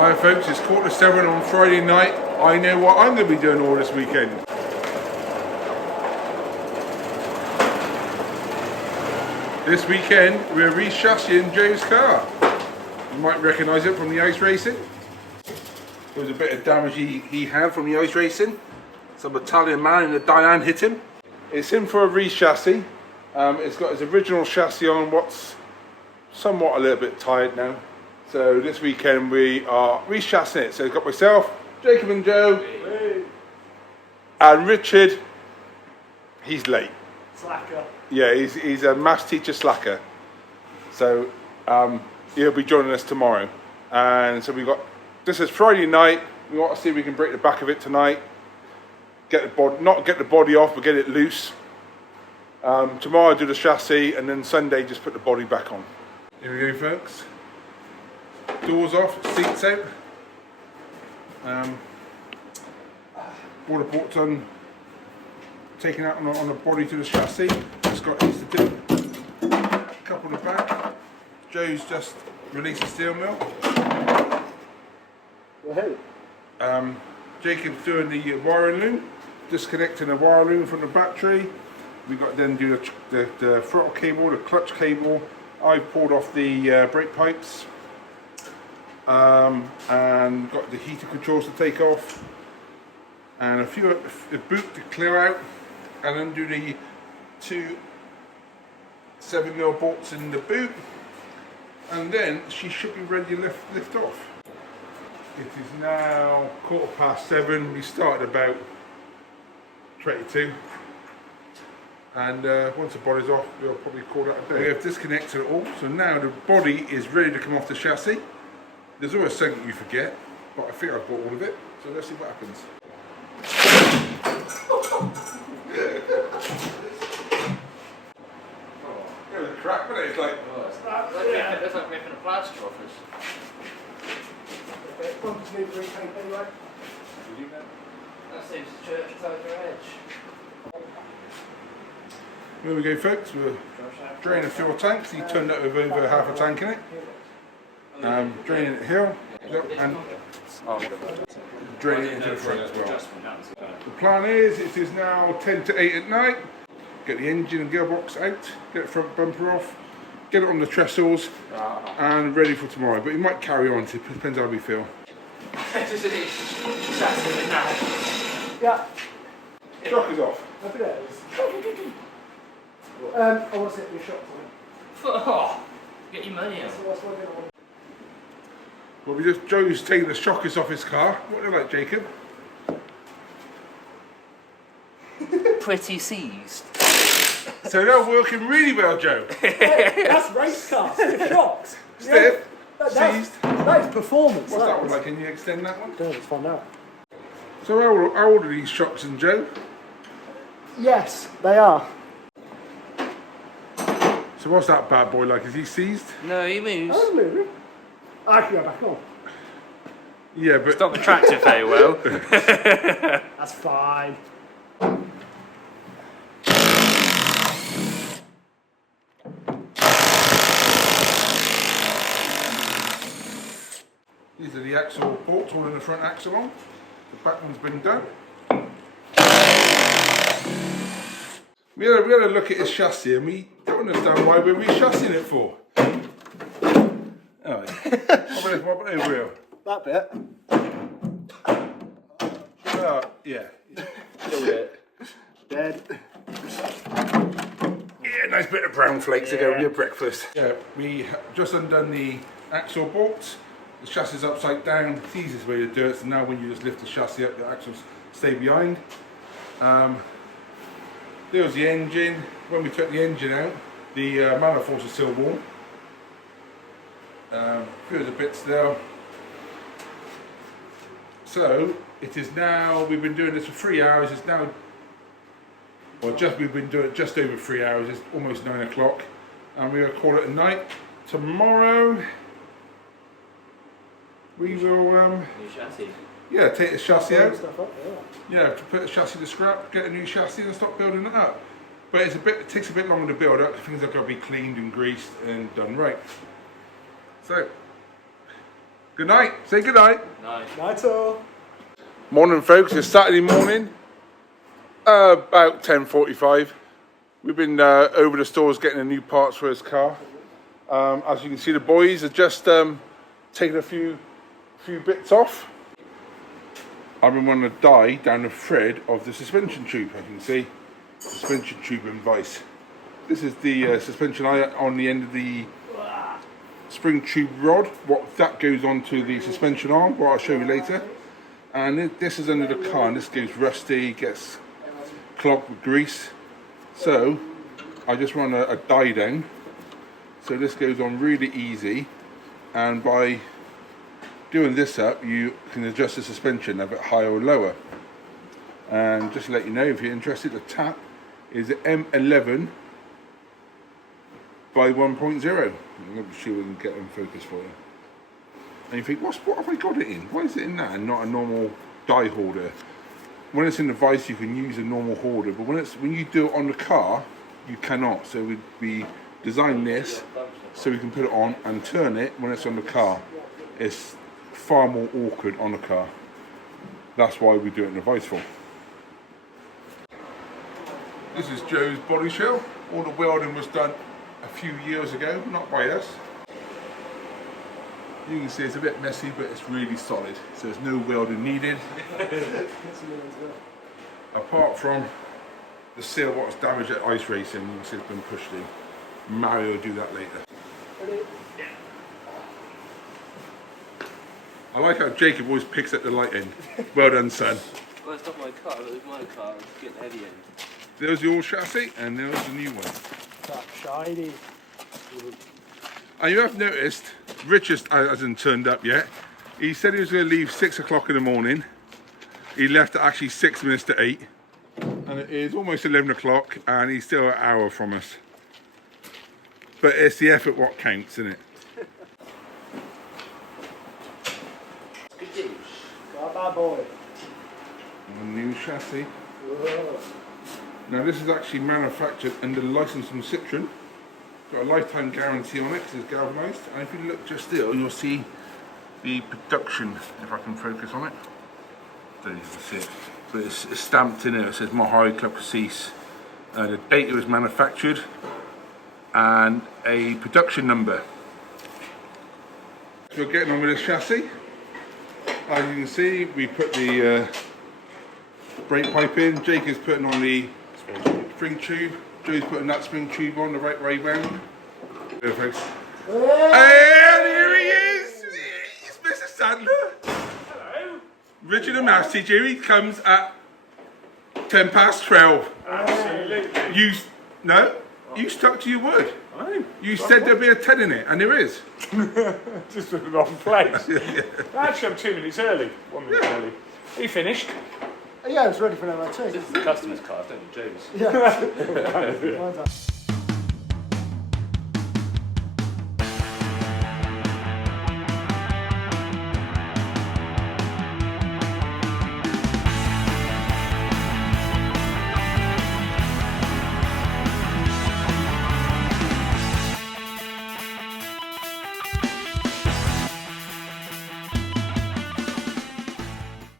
Hi folks, it's 7:15 on Friday night. I know what I'm going to be doing all this weekend. This weekend we're re-chassising Joe's car. You might recognise it from the ice racing. There was a bit of damage he had from the ice racing. Some Italian man in the Diane hit him. It's in for a re-chassis. It's got its original chassis on, what's somewhat a little bit tired now. So this weekend we are re-chassising it. So it's got myself, Jacob and Joe, and Richard. He's late. Slacker. Yeah, he's a maths teacher slacker. So he'll be joining us tomorrow. And so this is Friday night. We want to see if we can break the back of it tonight. Not get the body off, but get it loose. Tomorrow I'll do the chassis, and then Sunday just put the body back on. Here we go, folks. Doors off, seats out. All the bolts on, taken out on the body to the chassis. Just got these to do. A couple at the back. Joe's just released the steel mill. Jacob's doing the wiring loom, disconnecting the wire loom from the battery. We got to then do the throttle cable, the clutch cable. I pulled off the brake pipes. And got the heater controls to take off, and the boot to clear out, and then do the two 7mm bolts in the boot, and then she should be ready to lift off. It is now 7:15. We started about 22, and once the body's off, we'll probably call that a day. We have disconnected it all, so now the body is ready to come off the chassis. There's always something you forget, but I think I've bought all of it, so let's see what happens. It was a crack, but it's like... Oh, it looks like ripping a plaster off us. That seems Citroen Type H. Here we go, folks. We're draining the fuel tanks. He turned it with over half a tank in it. Draining it here, and draining it into the front as well. The plan is, it is now 10 to 8 at night. Get the engine and gearbox out, get the front bumper off, get it on the trestles, and ready for tomorrow. But it might carry on, it depends how we feel. Yeah. Shock is off. Happy days. I want to set your shop for him. Oh, get your money out. Well, Joe's taking the shockers off his car. What do you like, Jacob? Pretty seized. So they're working really well, Joe. Hey, that's race car. Stiff shocks. Stiff, seized. That is performance. What's that one like? Can you extend that one? Let's find out. So how old are these shocks and Joe? Yes, they are. So what's that bad boy like? Is he seized? No, he moves. I'm moving. I can go back on. Yeah, but... It's not retracted very well. That's fine. These are the axle bolts holding the front axle on. The back one's been done. We had a look at his chassis and we don't understand why we're re-chassising it for. Oh, what about over here? That bit. Yeah. Little bit. Dead. Yeah, nice bit of brown flakes to go with your breakfast. Yeah, we just undone the axle bolts. The chassis is upside down. It's the easiest way to do it. So now when you just lift the chassis up, the axles stay behind. There's the engine. When we took the engine out, the manifolds are still warm. A few of the bits there. So it is now, we've been doing this for 3 hours. It's now, we've been doing it just over 3 hours. It's almost 9 o'clock, and we're gonna call it a night. Tomorrow we will New chassis. yeah, take the chassis out. Stuff up, Yeah, to put the chassis to scrap, get a new chassis and stop building it up. But it takes a bit longer to build up. Things have got to be cleaned and greased and done right. So Good night. Say good night. Nice. Night all. Morning, folks. It's Saturday morning, about 10:45. We've been over the stores getting the new parts for his car. As you can see, the boys are just taking a few bits off. I've been wanting to dye down the thread of the suspension tube. As you can see, suspension tube and vice. This is the suspension eye on the end of the spring tube rod. What that goes onto the suspension arm, what I'll show you later. And this is under the car, and this goes rusty, gets clogged with grease. So I just run a dye down. So this goes on really easy, and by doing this up, you can adjust the suspension a bit higher or lower. And just to let you know, if you're interested, the tap is M11 by 1.0. I'm going to see if we can get in focus for you. And you think, what have I got it in? Why is it in that and not a normal die holder? When it's in the vise, you can use a normal holder, but when you do it on the car, you cannot. So we designed this so we can put it on and turn it when it's on the car. It's far more awkward on the car. That's why we do it in the vise for. This is Joe's body shell. All the welding was done a few years ago, not by us. You can see it's a bit messy, but it's really solid, so there's no welding needed. Apart from the seal what was damaged at ice racing, you can see it's been pushed in. Mario will do that later. I like how Jacob always picks up the light end. Well done, son. Well, it's not my car, it was my car. It's getting heavy in. There's the old chassis, and there's the new one. That shiny. And you have noticed, Richard hasn't turned up yet. He said he was going to leave 6 o'clock in the morning. He left at actually 6 minutes to 8. And it is almost 11 o'clock, and he's still an hour from us. But it's the effort what counts, isn't it? Good news. Got that boy. A new chassis. Whoa. Now this is actually manufactured under license from Citroen. Got a lifetime guarantee on it because it's galvanised. And if you look just still, you'll see the production, if I can focus on it. Don't even see it. But it's stamped in there. It says Mahari Club Cassis. The date it was manufactured and a production number. So we're getting on with this chassis. As you can see, we put the brake pipe in. Jake is putting on the spring tube. Joe's putting that spring tube on the right way round. Perfect. And here he is! It's Mr. Sandler. Hello. Richard and Maths teacher, he comes at 12:10. Absolutely. You stuck to your word. Oh, You said there'd be a 10 in it, and there is. Just in the wrong place. Actually, I'm 2 minutes early. 1 minute early. Are you finished? Yeah, it's ready for an MOT. This is the customer's car, don't you, Joe's? Yeah. Well done.